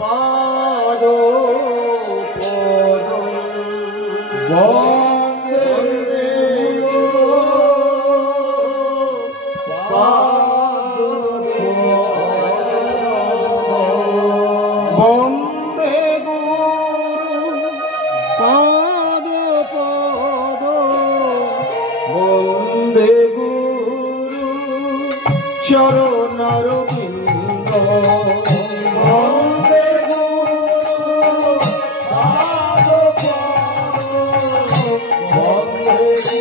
পাদ পদম বন্দে চরণারবিন্দ বন্দে গুরু পাদ পদ বন্দে গুরু চরণারবিন্দ বন্দে গুরু পাদ পদ বন্দে গুরু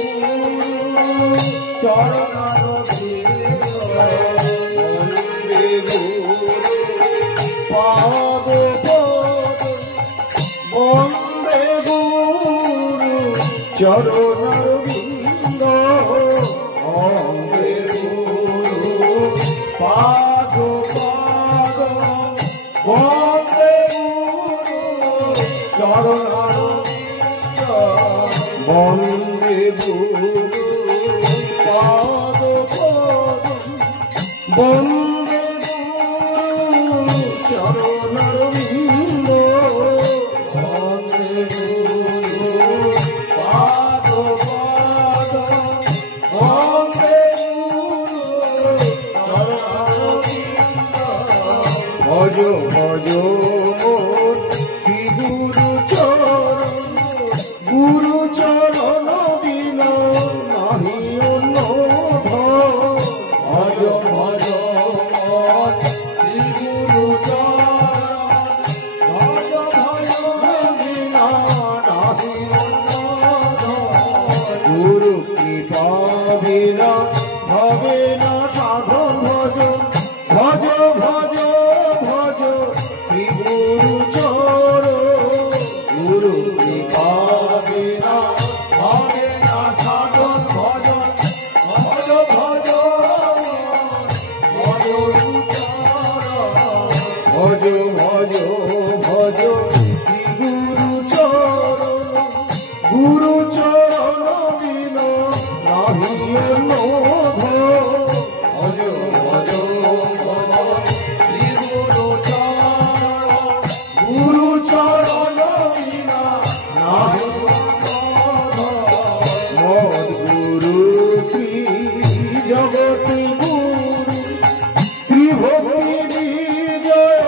চরণারবিন্দ বন্দে পাদ পাদ বন্দে গুরু চরণারবিন্দ বন্দে গুরু পাদ পদ বন্দে গুরু চরণারবিন্দ বন্দে গুরু পাদ পাদ বন্দে ভজ ভজ শ্রী গুরু চরণ গুরু চরণ বিন নাহি অন্য ভজ ভজ শ্রী গুরু চরণ ভজ ভজ বিন নাহি অন্য গুরু কৃপা বিনা ভবে না সাধন ভজ ভজ ভজ ভজ শ্রী গুরু চরণ গুরু কৃপা বিনা ভবে না সাধন ভজ ভজ ভজ ভজ ভজ ভজ ভজ শ্রী গুরু চরণ গুরু চরণ বিন নাহি অন্য ভজ ভজ শ্রী গুরু চরণ গুরু চরণ বিনা নাহি মদ গুরু শ্রী জগৎ গুরু শ্রী ভক্তি বিজয়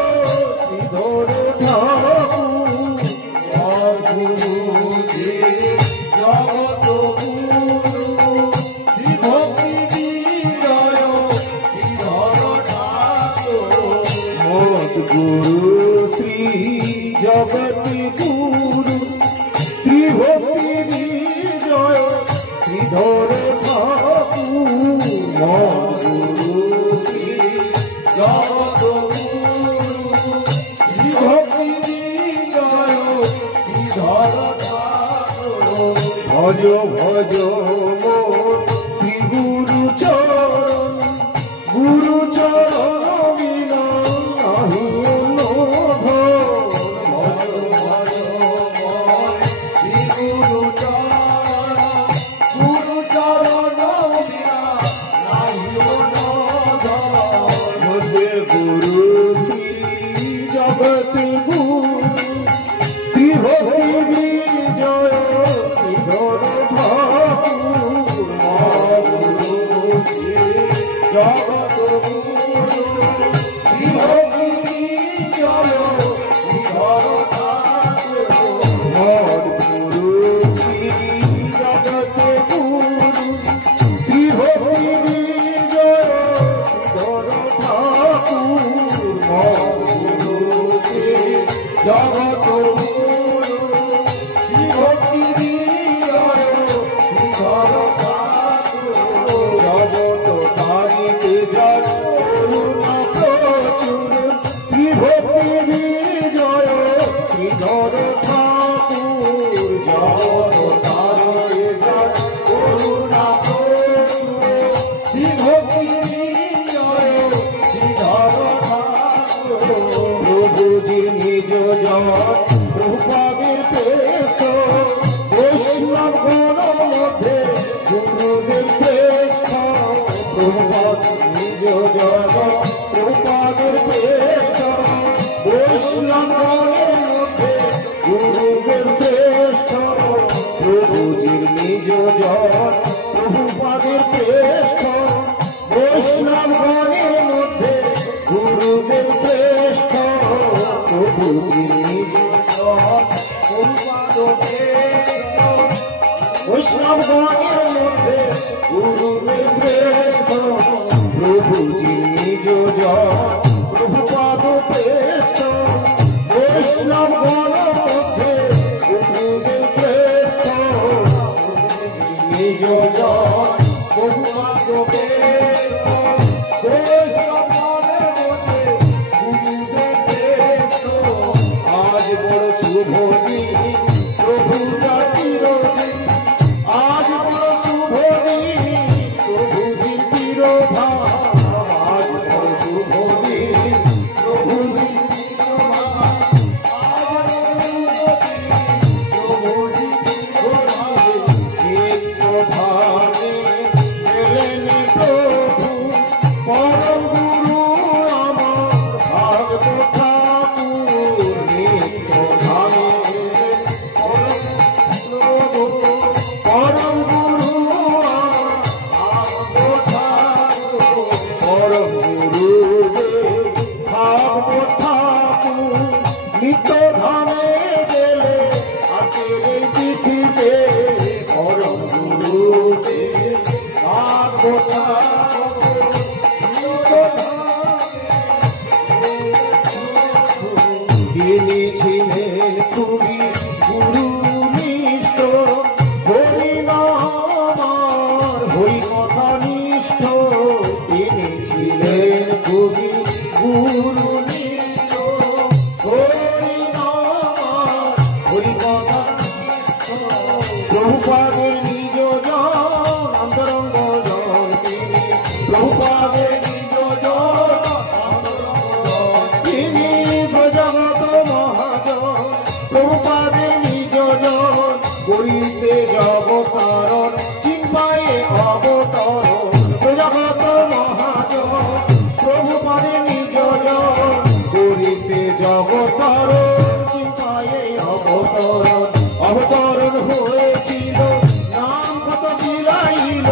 শ্রীধর ঠাকুর গুরু শ্রী জগৎ গুরু শ্রী ভক্তি বিজয় শ্রীধর ঠাকুর মদ গুরু শ্রী জগৎ গুরু শ্রী ভক্তি বিজয় শ্রীধর ঠাকুর মদ গুরু শ্রী জগৎ গুরু শ্রী ভক্তি বিজয় শ্রীধর ঠাকুর ভজ ভজ শ্রী গুরু চরণ গুরু চরণ বিনা নাহি অন্য ভজ ভজ শ্রী গুরু চরণ গুরু চরণ বিনা নাহি অন্য ভজ গুরু শ্রী জগৎ গুরু শ্রী ভক্তি বিজয় শ্রীধর ঠাকুর গুরু শ্রী জগৎ গুরু শ্রী ভক্তি বিজয় শ্রীধর ঠাকুর মদ গুরু শ্রী জগৎ গুরু শ্রী ভক্তি বিজয় শ্রীধর ঠাকুর মদ গুরু শ্রী জগৎ গুরু শ্রী ভক্তি বিজয় শ্রীধর ঠাকুর জগৎ তারিতে জয় করুণা প্রচুর শ্রী ভক্তি বিজয় শ্রীধর ঠাকুর জগৎ তারিতে জয় করুণা প্রচুর শ্রী ভক্তি বিজয় শ্রীধর ঠাকুর প্রভুজি নিজ জয় প্রভুপাদের শ্রেষ্ঠ বৈষ্ণব গণ মধ্যে গুরুদেব শ্রেষ্ঠ প্রভুপাদ নিজ জয় প্রভুপাদের শ্রেষ্ঠ বৈষ্ণব গুরুদেব শ্রেষ্ঠ প্রভু বৈষ্ণবগণের মধ্যে গুরুদেব শ্রেষ্ঠ প্রভু নিজ প্রভুপাদ শ্রেষ্ঠ বৈষ্ণবগণের মধ্যে গুরুদেব শ্রেষ্ঠ নিজ প্রভুপাদ আজ বড় শুভ দিন প্রভু জাতির আজ বড় শুভ দিন প্রভু জিতির আজ বড় শুভ দিন প্রভু তিনি ছিলেন খুবই গুরুনিষ্ঠ হরিনামার হরি কথা নিষ্ঠ তিনি ছিলেন খুবই গুরুনিষ্ঠ হরিনামার হরি কথা প্রভুপাদের নিজ জন অন্তরঙ্গ জন তিনি প্রভুপাদের নিজ জন তিনি প্রজাগত মহাজন প্রভুপাদের নিজ জন করিতে জগতারণ চিন্ময়ে অবতরণ প্রজাগত মহাজন প্রভুপাদের নিজ জন করিতে জগতারণ চিন্ময়ে অবতরণ অবতরণ হয়েছিল নাম কত বিলাইল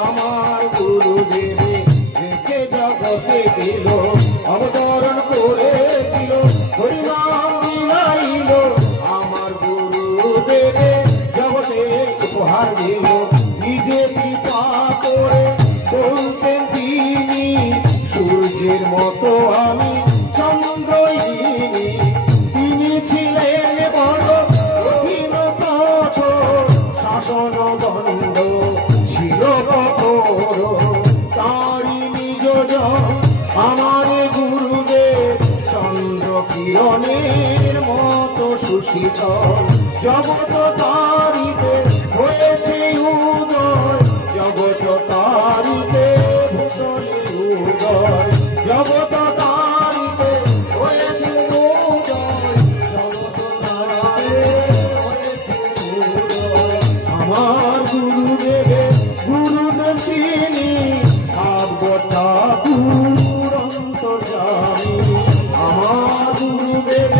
আমার গুরুদেবে দেখে জগতে দিল অবতরণ করেছিল হরিনাম বিলাইল আমার গুরুদেবে জগতে উপহার দিল নিজে কৃপা করে বলতেন তিনি সূর্যের মতো আমি চন্দ্রহীনী তিনি ছিলেন বড় কঠিন কঠোর শাসন দণ্ড ছিল কঠোর তাঁরই নিজ জন আমার গুরুদেব চন্দ্র কিরণের মতো সুশীতল জগৎ তারিতে হয়েছে উদয় জগৎ তারিতে ভূতলে উদয় জগৎ তারিতে হয়েছে উদয় জগৎ তারিতে হয়েছে উদয় আমার গুরুদেব তিনি ভাগবত ঠাকুর অন্তর্যামী আমার গুরুদেব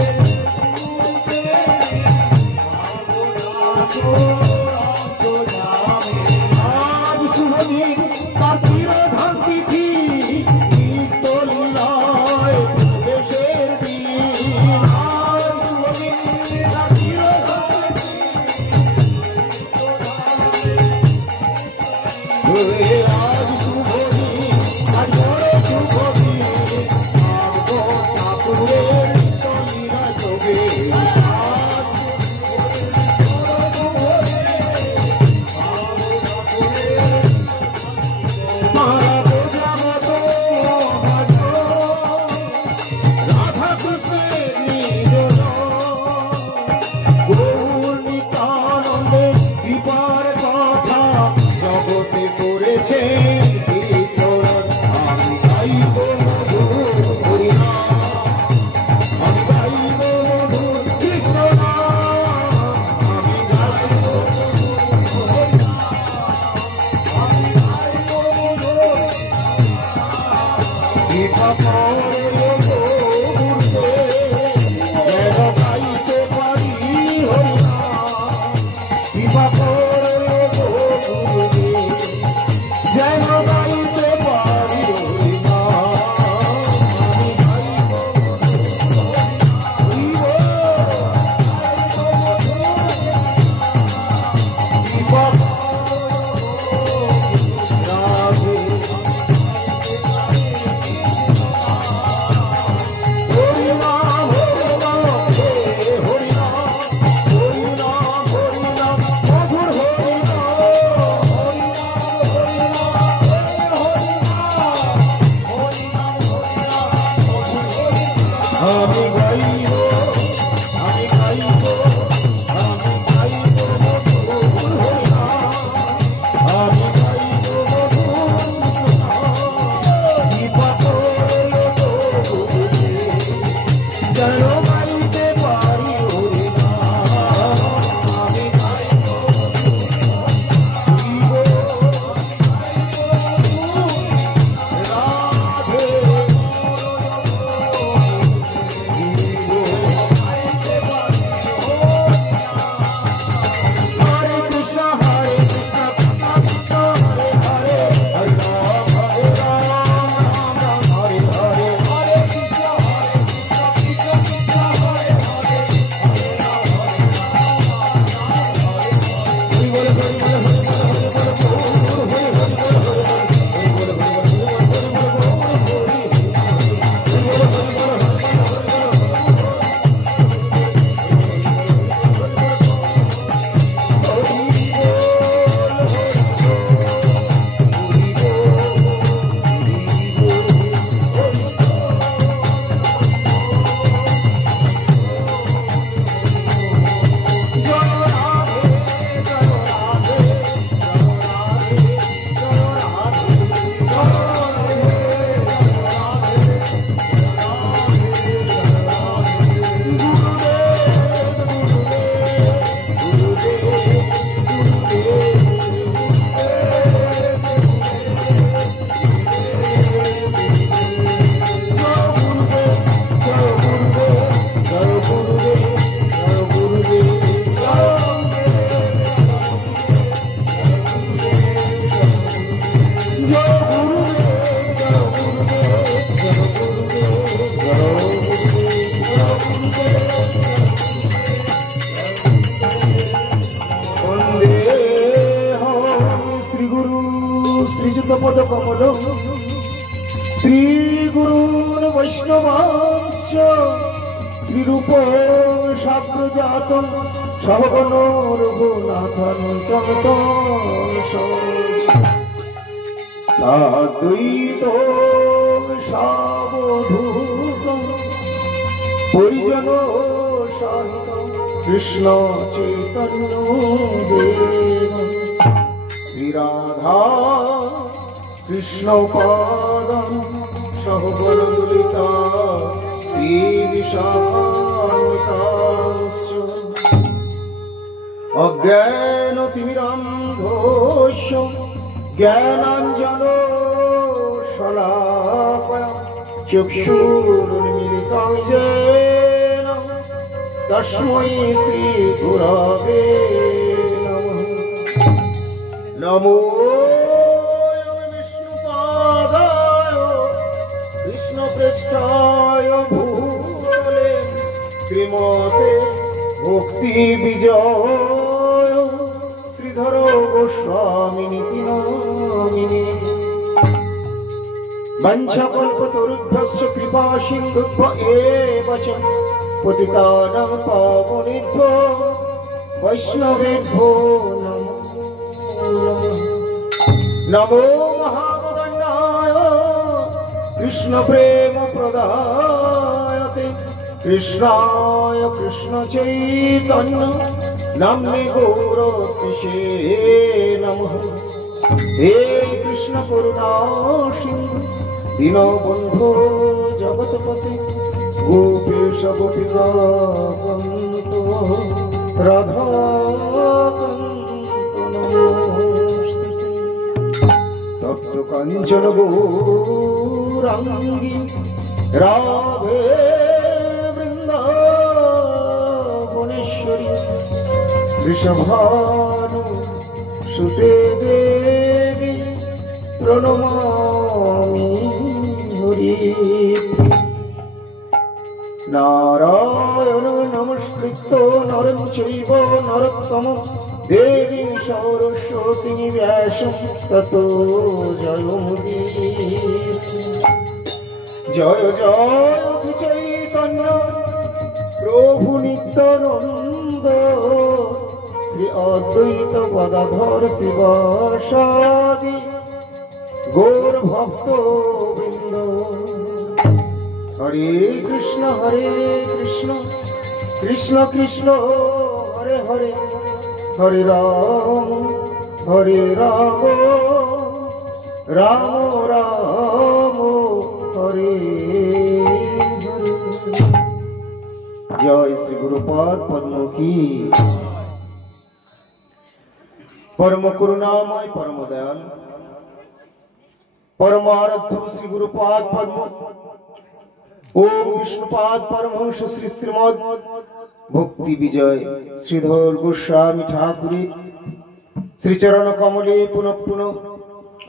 श्रीजुत पद कमल श्रीगुरून् वैष्णवांश्च श्रीरूप शास्त्रजातं सहगणो रघुनाथं साद्वैतं सावधूतं परिजनो सहितं कृष्ण चैतन्य देव श्रीराधा कृष्ण पादं सहगणललिता श्रीविशाखान्विताश्च अज्ञानतिमिरान्धोष्य ज्ञानाञ्जनशलाकया चक्षुरुन्मीलितं येन तस्मै श्रीगुरवे नमो विष्णुपादाय कृष्णप्रेष्ठाय भूतले श्रीमते भक्ति विजय श्रीधर गोस्वामिनिति नामिने वंशकल्पतरुभ्यश्च कृपा सिन्धुभ्य एव च पतितानां पावनेभ्यो वैष्णवेभ्यो नमो महावदन्नाय कृष्ण प्रेम प्रदायते कृष्णाय कृष्ण चैतन्य नाम्ने गौरतिषे नमः हे कृष्ण करुणा सिन्धु दीनबन्धो जगत्पते गोपेश गोपिकान्त राधाकान्त कांचन गौरांगी राधे वृंदावनेश्वरी वृषभानु सुते देवी प्रणमामि हरि नारायण नमस्कृत्य नरं चैव नरोत्तमं देवीं सरस्वतीं व्यासं ततो जयमुदीरये जय जय श्री चैतन्य प्रभु नित्यानंद श्री अद्वैत गदाधर शिवासादि गौर भक्त वृंद हरे कृष्ण कृष्ण कृष्ण हरे हरे हरे राम राम राम हरे हरे। जय श्री गुरुपाद पद्म की। परम करुणामय परम दयाल परमाराध्य श्री गुरुपाद पद्म ओम विष्णुपाद परमहंस श्री श्रीमद भक्ति विजय श्रीधर गोस्वामी ठाकुरे श्रीचरण कमले पुनः पुनः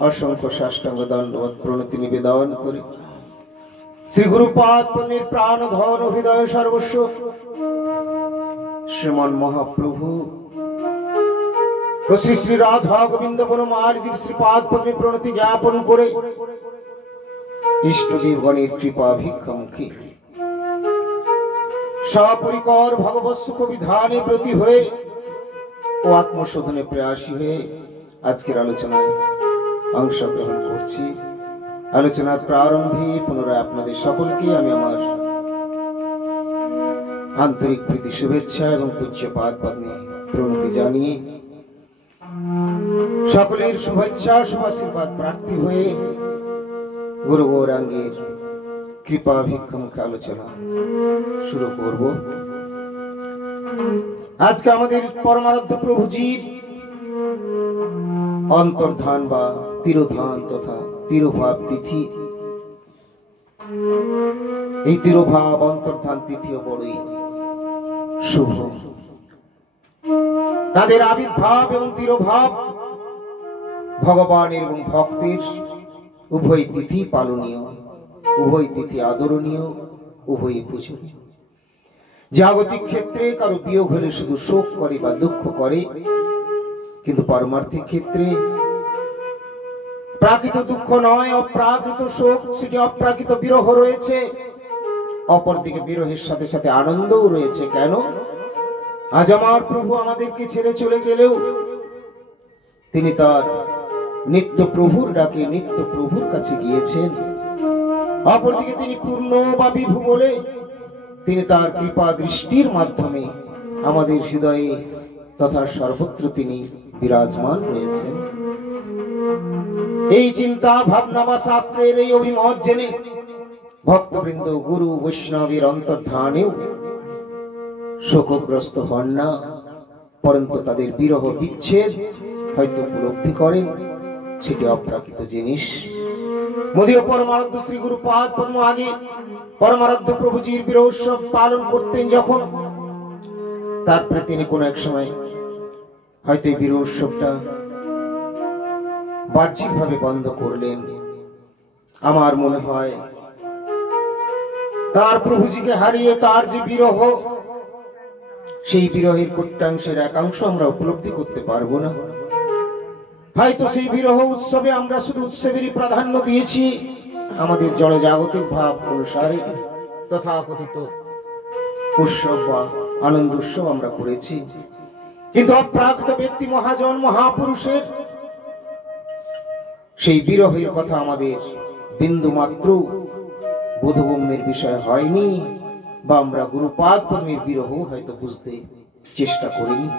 असंख्य साष्टांग दंडवत प्रणति निवेदन करे श्री गुरुपाद पद्मेर प्राण धन हृदय सर्वस्व श्रीमान महाप्रभु श्री श्री राधा गोविंद बनमालीजी श्रीपाद पद्मे प्रणति ज्ञापन करे इष्टदेवगणेर कृपा भिक्षामुखी सपरिकर भगवत सुख विधाने ब्रती हुए ও আত্মশোধনে প্রয়াসী হয়ে আজকের আলোচনায় অংশগ্রহণ করছি। আলোচনার প্রারম্ভে পুনরায় আপনাদের সকলকে আমি আমার আন্তরিক প্রীতি শুভেচ্ছা এবং পূজ্যপাদ পদ্মে প্রণতি জানিয়ে সকলের শুভেচ্ছা শুভাশীর্বাদ প্রার্থী হয়ে গুরু গৌরাঙ্গের কৃপা ভিক্ষামুখী আলোচনা শুরু করব। আজকে আমাদের পরমারাধ্য প্রভুজির অন্তর্ধান বা তিরোধান তথা তিরোভাব তিথি। এই তিরোভাব অন্তর্ধান তিথিও বড়ই শুভ। তাদের আবির্ভাব এবং তিরোভাব ভগবানের এবং ভক্তের উভয় তিথি পালনীয়, উভয় তিথি আদরণীয়, উভয় পূজনীয়। জাগতিক ক্ষেত্রে কারো বিয়োগ হলে শুধু শোক করে বা দুঃখ করে, কিন্তু পারমার্থিক ক্ষেত্রে প্রাকৃত দুঃখ নয়, অপ্রাকৃত শোক, সেটি অপ্রাকৃত বিরহ রয়েছে। অপরদিকে বিরহের সাথে সাথে আনন্দও রয়েছে। কেন? আজ আমার প্রভু আমাদেরকে ছেড়ে চলে গেলেও তিনি তার নিত্য প্রভুর ডাকে নিত্য প্রভুর কাছে গিয়েছেন। অপরদিকে তিনি পূর্ণ বা বিভু বলে তিনি তার কৃপা দৃষ্টির মাধ্যমে আমাদের হৃদয়ে তথা সর্বত্র তিনি বিরাজমান রয়েছেন। এই চিন্তা ভাবনা বা শাস্ত্রের এই অভিমত জেনে ভক্তবৃন্দ গুরু বৈষ্ণবের অন্তর্ধানেও শোকগ্রস্ত হন না, পরন্তু তাদের বিরহ বিচ্ছেদ হয়তো উপলব্ধি করেন সেটি অপ্রাকৃত জিনিস। মোদীয় পরমারাধ্য শ্রী গুরুপাদ পদ্ম আগে পরমারাধ্য প্রভুজির বিরহ উৎসব পালন করতেন যখন, তারপরে তিনি কোন এক সময় হয়তো এই বিরহ উৎসবটা বাহ্যিক ভাবে বন্ধ করলেন। আমার মনে হয় তার প্রভুজিকে হারিয়ে তার যে বিরহ, সেই বিরহের কোট্টাংশের একাংশ আমরা উপলব্ধি করতে পারবো না। হয়তো সেই বিরহ উৎসবে আমরা শুধু উৎসবেরই প্রাধান্য দিয়েছি, আমাদের জড় জাগতিক ভাব অনুসারে তথাকথিত উৎসব বা আনন্দ উৎসব আমরা করেছি। কিন্তু অপ্রাকৃত ব্যক্তি মহাজন মহাপুরুষের সেই বিরহের কথা আমাদের বিন্দু মাত্র বোধগম্যের বিষয় হয়নি, বা আমরা গুরুপাদ পদ্মের বিরহ হয়তো বুঝতে চেষ্টা করিনি।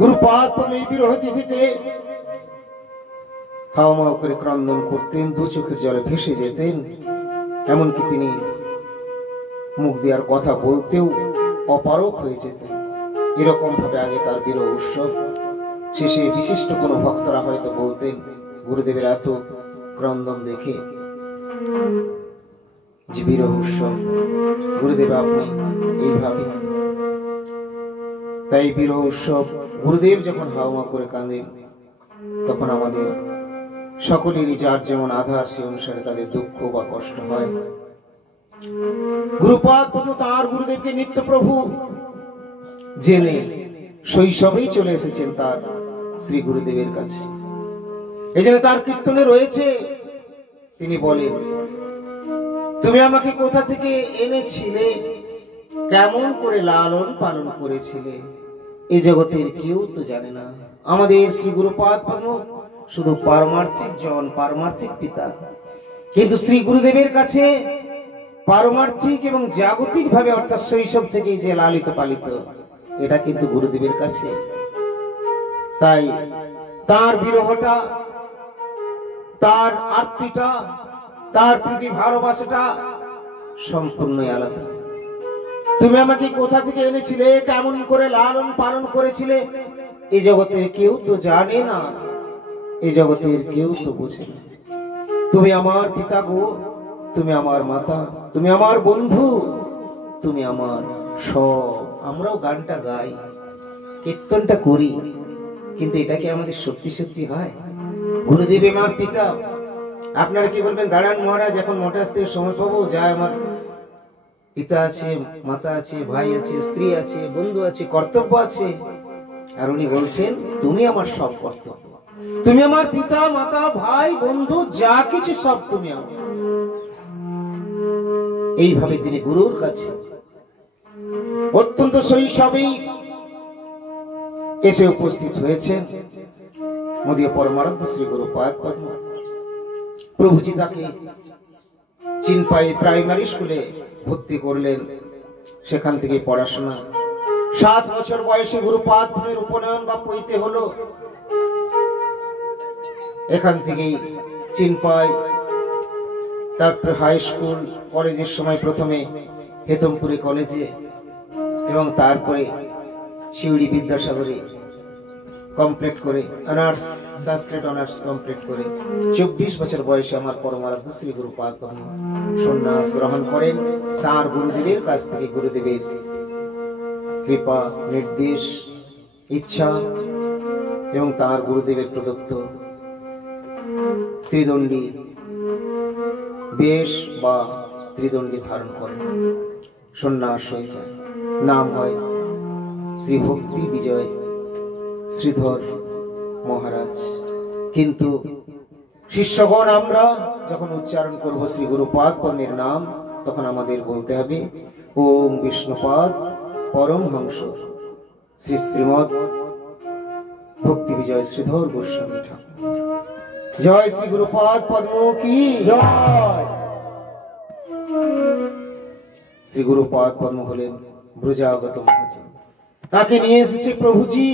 গুরুপাদ পদ্মের বিরহ তিথিতে হাওয়া মাও করে ক্রন্দন করতেন, দু চোখের জলে ভেসে যেতেন। এমনকি তিনি মুখ দেওয়ার কথা বলতেও অপারক হয়ে যেতেন। এরকম ভাবে আগে তার বিরহ উৎসব শেষে বিশিষ্ট কোনো ভক্তরা হয়তো বলতেন গুরুদেবের এত ক্রন্দন দেখে যে বিরহ উৎসব, গুরুদেব আপনি এইভাবে। তাই বিরহ উৎসব গুরুদেব যখন হাওয়া করে কাঁদেন তখন আমাদের সকলেরই যার যেমন আধার সে অনুসারে তাদের দুঃখ বা কষ্ট হয়। গুরুপাদ পদ্ম তাঁর গুরুদেবকে নিত্য প্রভু জেনে শৈশবেই চলে এসেছেন তার শ্রী গুরুদেবের কাছে। এই জন্য তার কীর্তনে রয়েছে, তিনি বলেন, তুমি আমাকে কোথা থেকে এনেছিলে, কেমন করে লালন পালন করেছিলে, এই জগতের কেউ তো জানে না। আমাদের শ্রী গুরুপাদ পদ্ম শুধু পারমার্থিক জন, পারমার্থিক পিতা, কিন্তু শ্রী গুরুদেবের কাছে পারমার্থিক এবং জাগতিক ভাবে অর্থাৎ শৈশব থেকেই যে লালিত পালিত, এটা কিন্তু গুরুদেবের কাছে। তাই তার বিরহটা, তার আরতিটা, তার প্রীতি ভালোবাসাটা সম্পূর্ণই আলাদা। তুমি আমাকে কোথা থেকে এনেছিলে, কেমন করে লালন পালন করেছিলে, এই জগতের কেউ তো জানে না, এই জগতের কেউ তো বোঝে না। তুমি আমার পিতা গো, তুমি আমার মাতা, তুমি আমার বন্ধু, তুমি আমার সব। আমরাও গানটা গাই, কীর্তনটা করি, কিন্তু এটা কি আমাদের সত্যি সত্যি হয়? গুরুদেব আমার পিতা। আপনারা কি বলবেন, দাঁড়ান মহারাজ, এখন মঠে আসতে সময় পাবো? যা আমার পিতা আছে, মাতা আছে, ভাই আছে, স্ত্রী আছে, বন্ধু আছে, কর্তব্য আছে। আর উনি বলছেন তুমি আমার সব কর্তব্য, তুমি আমার পিতা মাতা ভাই বন্ধু যা কিছু সব তুমি আমার। এইভাবে তিনি গুরুর কাছে অত্যন্ত শৈশবেই এসে উপস্থিত হয়েছেন। মোদীয় পরমারাধ্য শ্রী গুরুপাদ পদ্ম প্রভুজি তাকে চিনপাই প্রাইমারি স্কুলে ভর্তি করলেন। সেখান থেকে পড়াশোনা। 7 বছর বয়সে গুরুপাদ পদ্মের উপনয়ন বা পৈতে হলো। এখান থেকেই চিনপাই, তারপরে হাই স্কুল, কলেজের সময় প্রথমে হেতমপুরে কলেজে এবং তারপরে শিউড়ি বিদ্যাসাগরে কমপ্লিট করে অনার্স, সংস্কৃত অনার্স কমপ্লিট করে 24 বছর বয়সে আমার পরমারাধ্য শ্রী গুরুপাদ পদ্ম সন্ন্যাস গ্রহণ করেন। তার গুরুদেবের কাছ থেকে গুরুদেবের কৃপা, নির্দেশ, ইচ্ছা এবং তার গুরুদেবের প্রদত্ত ত্রিদণ্ডী বেশ বা ত্রিদণ্ডী ধারণ করেন। সন্ন্যাস হয়ে যায়, নাম হয় শ্রী ভক্তি বিজয় শ্রীধর মহারাজ। কিন্তু শিষ্যগণ আমরা যখন উচ্চারণ করব শ্রী গুরুপাদ পদ্মের নাম, তখন আমাদের বলতে হবে ওম বিষ্ণুপাদ পরমহংস শ্রী শ্রীমৎ ভক্তি বিজয় শ্রীধর গোস্বামী ঠাকুর। জয় শ্রী গুরুপাদ পদ্ম কি জয়। শ্রী গুরুপাদ পদ্ম হলেন ব্রজাগত মহাজন, তাকে নিয়ে এসেছে প্রভুজি,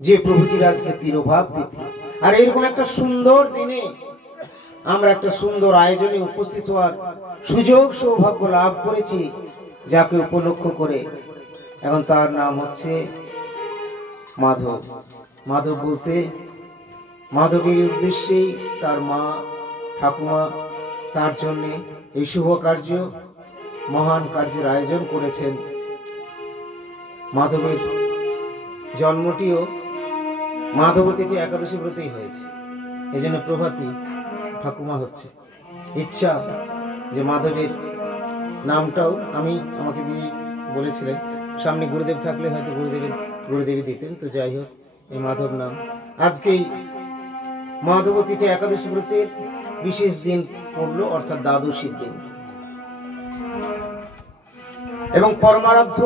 যে প্রভুজির আজকে তিরোভাব তিথি। আর এরকম একটা সুন্দর দিনে আমরা একটা সুন্দর আয়োজনে উপস্থিত হওয়ার সুযোগ সৌভাগ্য লাভ করেছি, যাকে উপলক্ষ করে এখন তার নাম হচ্ছে মাধব। মাধব বলতে মাধবের উদ্দেশ্যেই তার মা ঠাকুমা তার জন্য এই শুভ কার্য মহান কার্যের আয়োজন করেছেন। মাধবের জন্মটিও মাধবতীটি একাদশী ব্রতেই হয়েছে, এই জন্য প্রভাতী ঠাকুমা হচ্ছে। ইচ্ছা যে মাধবের নামটাও আমাকে দিয়ে বলেছিলেন, সামনে গুরুদেব থাকলে হয়তো গুরুদেবী দিতেন, তো যাই হোক এই মাধব নাম। আজকেই মাধবতীতে একাদশী ব্রতের বিশেষ দিন পড়লো, অর্থাৎ দ্বাদশীর দিন, এবং পরমারাধ্য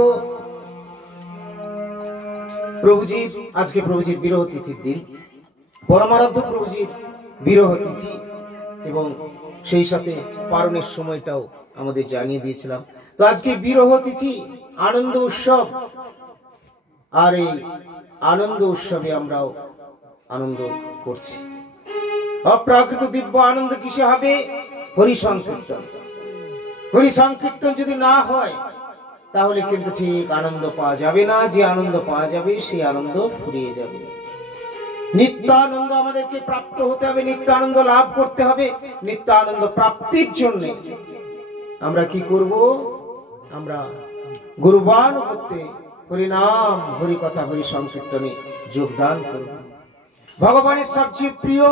প্রভুজির আজকে প্রভুজির বিরহ তিথির দিন, পরমারাধ্য প্রভুজির বিরহ তিথি, এবং সেই সাথে পারণের সময়টাও আমাদের জানিয়ে দিয়েছিলাম। তো আজকে বিরহ তিথি, আনন্দ উৎসব, আর এই আনন্দ উৎসবে আমরাও আনন্দ করছি। অপ্রাকৃত দিব্য আনন্দ কিসে হবে? হরি সংকীর্তন। হরি সংকীর্তন যদি না হয় তাহলে কিন্তু ঠিক আনন্দ পাওয়া যাবে না। যে আনন্দ পাওয়া যাবে সেই আনন্দ ফুরিয়ে যাবে। নিত্য আনন্দ আমাদেরকে প্রাপ্ত হতে হবে, নিত্য আনন্দ লাভ করতে হবে। নিত্য আনন্দ প্রাপ্তির জন্য আমরা কি করব? আমরা গুরুবান করতে হরিনাম, হরি কথা, হরি সংকীর্তনে যোগদান করব। ভগবানের সবচেয়ে প্রিয়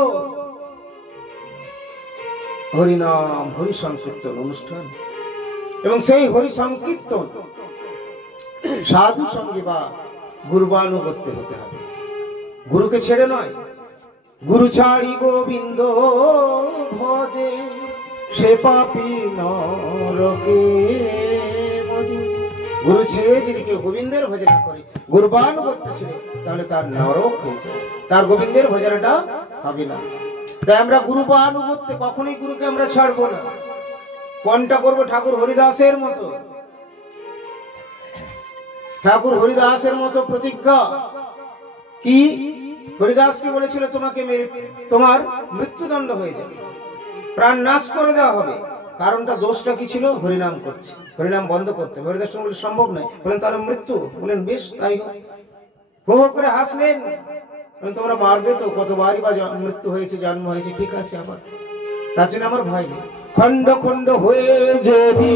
হরিনাম, হরি সংকীর্তন অনুষ্ঠান, এবং সেই হরি সংকীর্তন সাধু সঙ্গে বা গুরুবানুগত্যে হতে হবে। গুরুকে ছেড়ে নয়। গুরু ছাড়ি গোবিন্দ ভজে, সে পাপী নরকে মজে। গুরু ছেড়ে যদি কেউ গোবিন্দের ভজনা করে, গুরুবানুগত্য ছেড়ে, তাহলে তার নরক হয়ে যায়, তার গোবিন্দের ভজনাটা হবে না। তাই আমরা গুরুবানুগত্যে কখনোই গুরুকে আমরা ছাড়বো না। কোনটা করবো? ঠাকুর হরিদাসের মতো, ঠাকুর হরিদাসের মতো প্রতিজ্ঞা। কি হরিদাসকে বলেছিল, তোমাকে মেরে তোমার মৃত্যুদণ্ড হয়ে যাবে, প্রাণ নাশ করে দেওয়া হবে। কারণটা, দোষটা কি ছিল? হরিনাম করছে, হরিনাম বন্ধ করতে। হরিদাস বলে সম্ভব নয়, বলেন তাহলে মৃত্যু। বলেন বেশ তাই হোক। হো হো করে হাসলেন, তোমরা মারবে তো, কতবারই বা মৃত্যু হয়েছে, জন্ম হয়েছে, ঠিক আছে, আবার তার জন্য আমার ভয় নেই। খণ্ড খণ্ড হয়ে যদি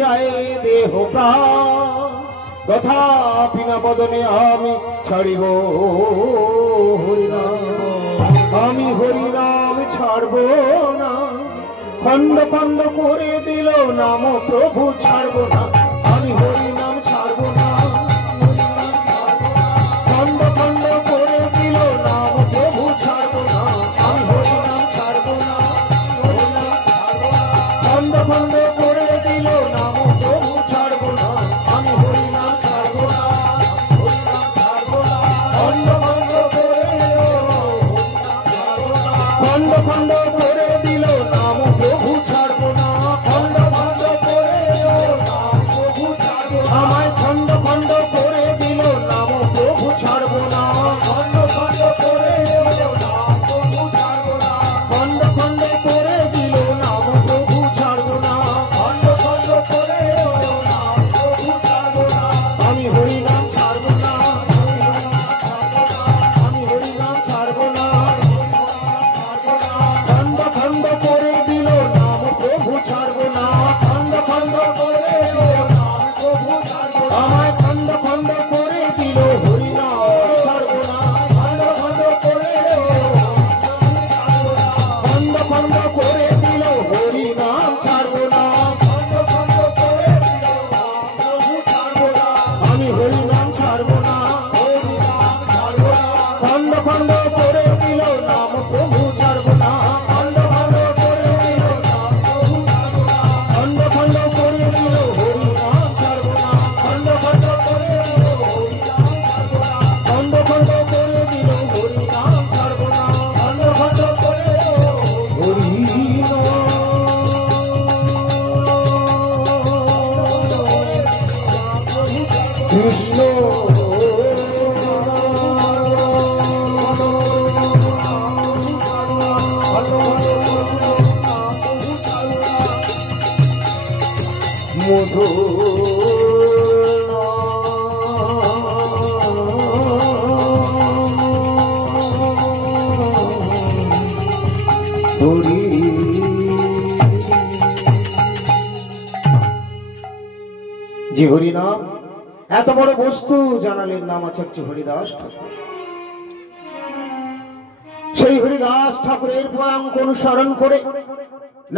যায় দেহ প্রাণ, তথাপি না বদনে আমি ছাড়িব হরিনাম, আমি হরিনাম ছাড়ব না। খণ্ড খণ্ড করে দিল নাম প্রভু, ছাড়ব না, আমি হরিনাম ছাড়ব না। খণ্ড খণ্ড করে দিল নাম প্রভু, ছাড়ব না, আমি হরিনাম ছাড়ব না। খণ্ড খণ্ড করে দিল নাম প্রভু, ছাড়ব না, আমি হরিনাম ছাড়ব না। খণ্ড খণ্ড করে দিল নাম প্রভু, ছাড়ব না। খণ্ড খণ্ড করে কৃষ্ণ মধু যে হরিনাম এত বড় বস্তু জানালেন নাম আচার্য হরিদাস ঠাকুর। সেই হরিদাস ঠাকুরের পদাঙ্ক অনুসরণ করে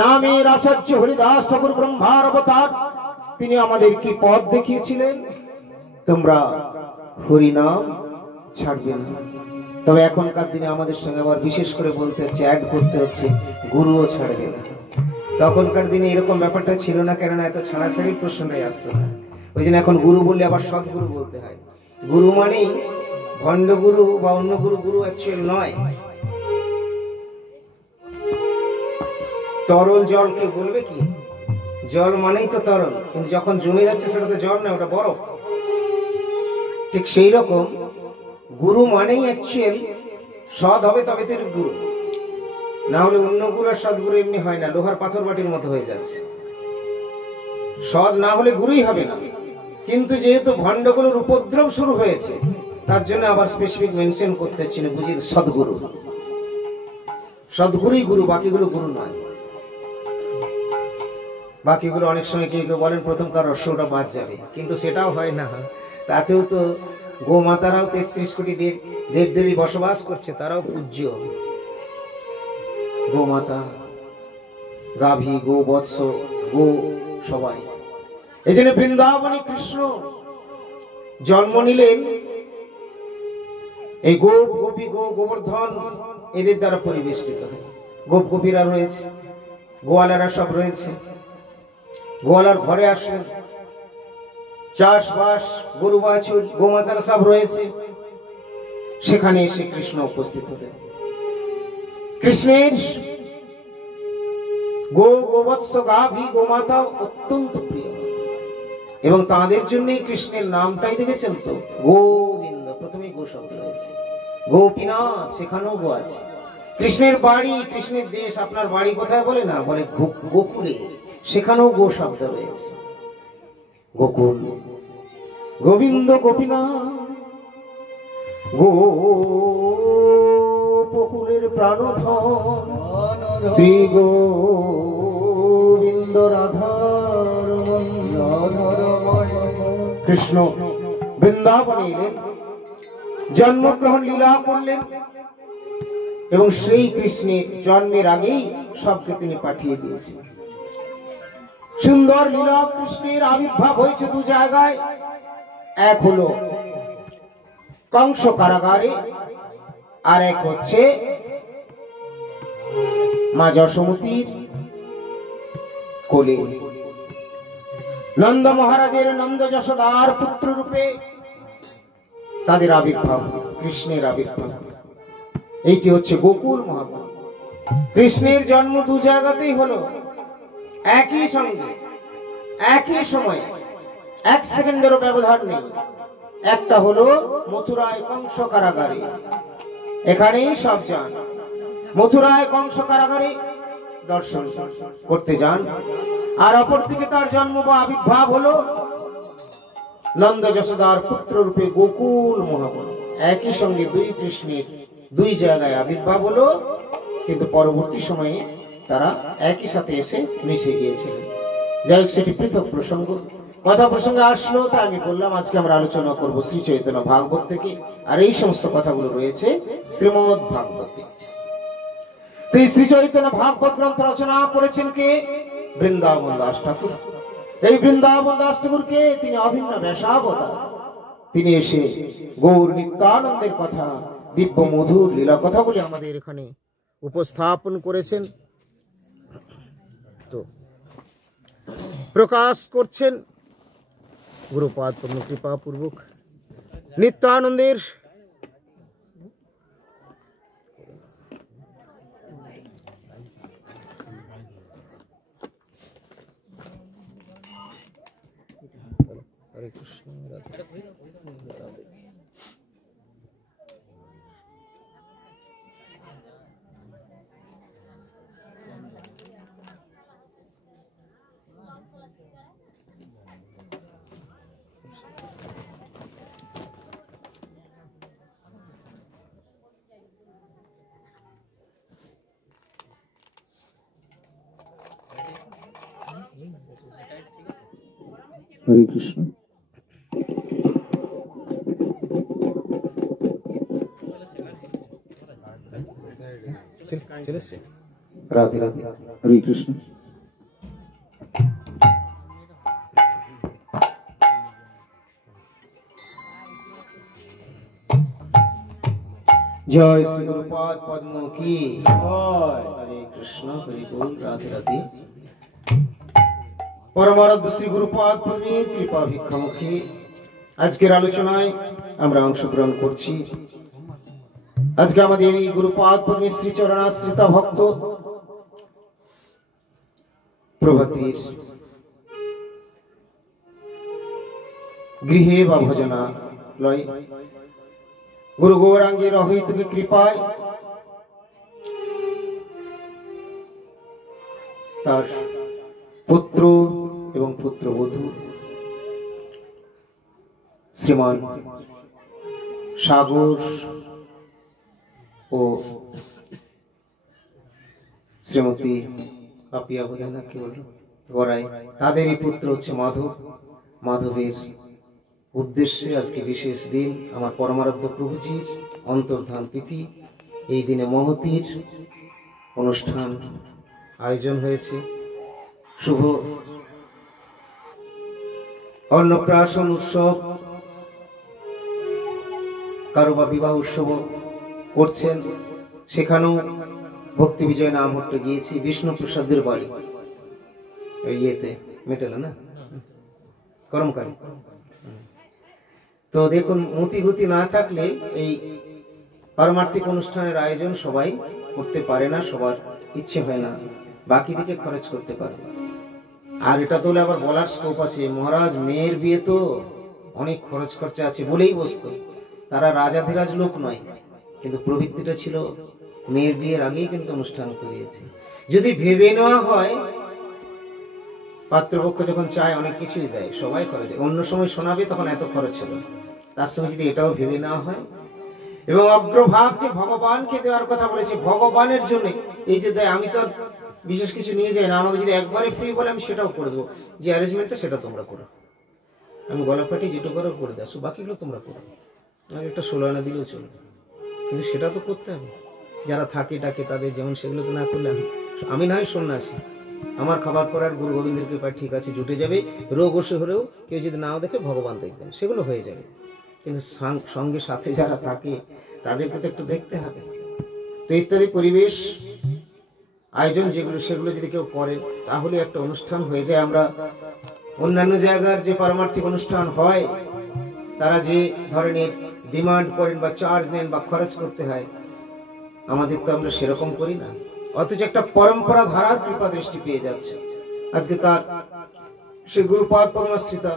নামের আচার্য হরিদাস ঠাকুর ব্রহ্মার অবতার, তিনি আমাদের কি পথ দেখিয়েছিলেন, তোমরা হরিনাম ছাড়বে না। তবে এখনকার দিনে আমাদের সঙ্গে আবার বিশেষ করে বলতে হচ্ছে, অ্যাড করতে হচ্ছে, গুরুও ছাড়বে না। তখনকার দিনে এরকম ব্যাপারটা ছিল না, কেননা এত ছাড়াছাড়ির প্রশ্নটাই আসতো না। ওই জন্য এখন গুরু বললে আবার সদ্গুরু বলতে হয়। গুরু মানেই ভণ্ড গুরু বা অন্য গুরু, গুরু অ্যাকচুয়াল নয়। তরল জল কে বলবে কি, জল মানেই তো তরল, কিন্তু যখন জমে যাচ্ছে সেটা তো জল না, ওটা বরফ। ঠিক সেই রকম গুরু মানেই অ্যাকচুয়াল সৎ হবে তবে তো গুরু, না হলে অন্য গুরু আর সদ্গুরু এমনি হয় না, লোহার পাথর বাটির মতো হয়ে যাচ্ছে। সৎ না হলে গুরুই হবে না। কিন্তু যেহেতু ভণ্ডগুলোর উপদ্রব শুরু হয়েছে, তার জন্য আবার স্পেসিফিক মেনশন করতে হচ্ছে, বুঝি সদ্গুরু। সদ্গুরুই গুরু, বাকিগুলো গুরু নয়। বাকিগুলো অনেক সময় কেউ কেউ বলেন প্রথমকার রহস্যটা বাদ যাবে, কিন্তু সেটাও হয় না। তাতেও তো গোমাতারাও 33 কোটি দেবদেবী বসবাস করছে, তারাও পূজ্য। গোমাতা, গাভী, গো বৎস, গো সবাই। এই জন্য বৃন্দাবনে কৃষ্ণ জন্ম নিলেন এই গোপ গোপী, গো গোবর্ধন এদের দ্বারা পরিবেষ্টিত। গোপ গোপীরা রয়েছে, গোয়ালারা সব রয়েছে। গোয়ালার ঘরে আসলেন, চাষবাস, গরু বাছুর, গোমাতারা সব রয়েছে। সেখানে এসে কৃষ্ণ উপস্থিত হলেন। কৃষ্ণের গো গোবৎস, গাভী, গোমাতা অত্যন্ত প্রিয়, এবং তাদের জন্যই কৃষ্ণের নামটাই দেখেছেন তো গোবিন্দ। প্রথমেই গো শব্দ রয়েছে, গোপীনাথ, সেখানেও গো আছে। কৃষ্ণের বাড়ি, কৃষ্ণের দেশ, আপনার বাড়ি কোথায় বলে না, বলে গোকুলে, সেখানেও গো শব্দ রয়েছে। গোকুল, গোবিন্দ, গোপীনাথ, গোকুলের প্রাণধন শ্রী গোবিন্দ রাধার কৃষ্ণ বৃন্দাবনে এলেন, জন্মগ্রহণ লীলা করলেন, এবং সেই কৃষ্ণের জন্মের আগেই সবকে তিনি পাঠিয়ে দিয়েছেন। সুন্দর লীলা কৃষ্ণের আবির্ভাব হয়েছে দু জায়গায়। এক হলো কংস কারাগারে, আর এক হচ্ছে মা যশোমতীর কোলে। নন্দ মহারাজের, নন্দ যশোদার পুত্র রূপে তাদের আবির্ভাব, কৃষ্ণের আবির্ভাব। এইটি হচ্ছে গোকুল মহাকুল। কৃষ্ণের জন্ম দু জায়গাতেই হলো, একই সঙ্গে, একই সময়ে, 1 সেকেন্ডেরও ব্যবধান নেই। একটা হলো মথুরায় কংস কারাগারে, এখানেই সব যান। মথুরায় কংস কারাগারে দর্শন করতে যান, আর অপরদিকে তার জন্ম বা আবির্ভাব হলো নন্দ যশোদার পুত্র রূপে গোকুল মহাবন। একই সঙ্গে দুই কৃষ্ণের দুই জায়গায় আবির্ভাব হলো, কিন্তু পরবর্তী সময়ে তারা একই সাথে এসে মিশে গিয়েছিলেন। যাই হোক, সেটি পৃথক প্রসঙ্গ। কথা প্রসঙ্গে আসলো, তা আমি বললাম আজকে আমরা আলোচনা করব শ্রী চৈতন্য ভাগবত থেকে, আর এই সমস্ত কথাগুলো রয়েছে শ্রীমদ্ ভাগবতে। তো এই শ্রী চৈতন্য ভাগবত গ্রন্থ রচনা করেছেন কে? বৃন্দাবন দাস ঠাকুর। এই বৃন্দাবন দাস ঠাকুরকে তিনি অভিন্ন ব্যাসাবতার। তিনি এসে গৌর নিত্যানন্দের কথা, দিব্য মধুর লীলা কথাগুলি আমাদের এখানে উপস্থাপন করেছেন, তো প্রকাশ করছেন গুরুপাদ পূর্ণ কৃপা পূর্বক। নিত্যানন্দের হরে কৃষ্ণ রাধে রাধে। হরে কৃষ্ণ। রাধে রাধে। হরে কৃষ্ণ। জয় শ্রী গুরুপাদ পদ্ম কি জয়। হরে কৃষ্ণ হরি বল। রাধে রাধে। পরমারাধ্য শ্রী গুরুপাদ পদ্মের কৃপা ভিক্ষামুখে আজকের আলোচনায় আমরা অংশগ্রহণ করছি। আজকে আমাদের এই গুরুপাদ পদ্মের শ্রীচরণাশ্রিতা ভক্ত প্রভাতীর গৃহে বা ভজনালয় গুরু গৌরাঙ্গের অহৈতুক কৃপায় তার পুত্র এবং পুত্রবধূ শ্রীমান সাগর ও শ্রীমতী পাপিয়া বোধহয় না কি বলল গড়াই, তাদেরই পুত্র হচ্ছে মাধব। মাধবের উদ্দেশ্যে আজকে বিশেষ দিন, আমার পরমারাধ্য প্রভুজির অন্তর্ধান তিথি। এই দিনে মহতির অনুষ্ঠান আয়োজন হয়েছে। শুভ অন্নপ্রাশন উৎসব, কারো বা বিবাহ উৎসব করছেন, সেখানেও ভক্তি বিজয় নাম হট্টে গিয়েছি বিষ্ণু প্রসাদের বাড়ি ইয়েতে মেটেল না করমকারী। তো দেখুন, মতিগতি না থাকলে এই পারমার্থিক অনুষ্ঠানের আয়োজন সবাই করতে পারে না, সবার ইচ্ছে হয় না, বাকি দিকে খরচ করতে পারে। আর এটা তো আবার বলার স্কোপ আছে, মহারাজ মেয়ের বিয়ে তো অনেক খরচ খরচা আছে বলেই বসতো। তারা রাজাধিরাজ লোক নয়, কিন্তু প্রবৃত্তিটা ছিল মেয়ের বিয়ের আগেই কিন্তু অনুষ্ঠান করিয়েছে। যদি ভেবে নেওয়া হয়, পাত্রপক্ষ যখন চায় অনেক কিছুই দেয়, সবাই খরচ, অন্য সময় শোনাবে তখন এত খরচ হলো, তার সঙ্গে যদি এটাও ভেবে নেওয়া হয় এবং অগ্রভাগ যে ভগবানকে দেওয়ার কথা বলেছে, ভগবানের জন্য এই যে দেয়, আমি তো আর বিশেষ কিছু নিয়ে যাই না, আমাকে যদি একবারে ফ্রি বলে আমি সেটাও করে দেবো, যে অ্যারেঞ্জমেন্টটা সেটা তোমরা করো, আমি গলা ফাটি যেটুকু করো করে দেছো, বাকিগুলো তোমরা করো, আমাকে একটা 16 আনা দিলেও চলবে, কিন্তু সেটা তো করতে হবে। যারা থাকে ডাকে তাদের যেমন, সেগুলো তো না করলে আমি না হয় সন্ন্যাসী, আমার খাবার করার গুরু গোবিন্দের কৃপায় ঠিক আছে জুটে যাবে, রোগ ওষে হলেও কেউ যদি নাও দেখে ভগবান দেখবেন, সেগুলো হয়ে যাবে। কিন্তু সঙ্গে সাথে যারা থাকে তাদেরকে তো একটু দেখতে হবে। তো ইত্যাদি পরিবেশ আয়োজন যেগুলো, সেগুলো যদি কেউ করেন তাহলে একটা অনুষ্ঠান হয়ে যায়। আমরা অন্যান্য জায়গার যে পারমার্থিক অনুষ্ঠান হয়, তারা যে ধরনের ডিমান্ড করেন বা চার্জ নেন বা খরচ করতে হয়, আমাদের তো আমরা সেরকম করি না, অথচ একটা পরম্পরা ধারার কৃপা দৃষ্টি পেয়ে যাচ্ছে। আজকে তার সে গুরুপাদ পদ্মশ্রিতা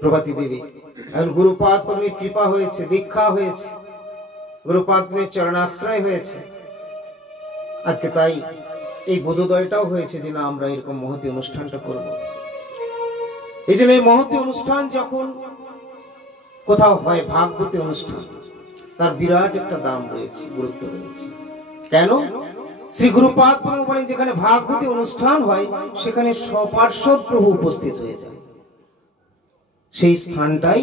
প্রভাতী দেবী, এখন গুরুপাদ পদ্মের কৃপা হয়েছে, দীক্ষা হয়েছে, গুরুপাদ পদ্মের চরণাশ্রয় হয়েছে। আজকে তাই এই বোধোদয়টাও হয়েছে যে না, আমরা এরকম মহতী অনুষ্ঠানটা করব। এই জন্য এই মহতী অনুষ্ঠান যখন কোথাও হয়, ভাগবতী অনুষ্ঠান, তার বিরাট একটা দাম রয়েছে, গুরুত্ব রয়েছে। কেন? শ্রী গুরুপাদ বলেন, যেখানে ভাগবতী অনুষ্ঠান হয় সেখানে সপার্ষদ প্রভু উপস্থিত হয়ে যায়, সেই স্থানটাই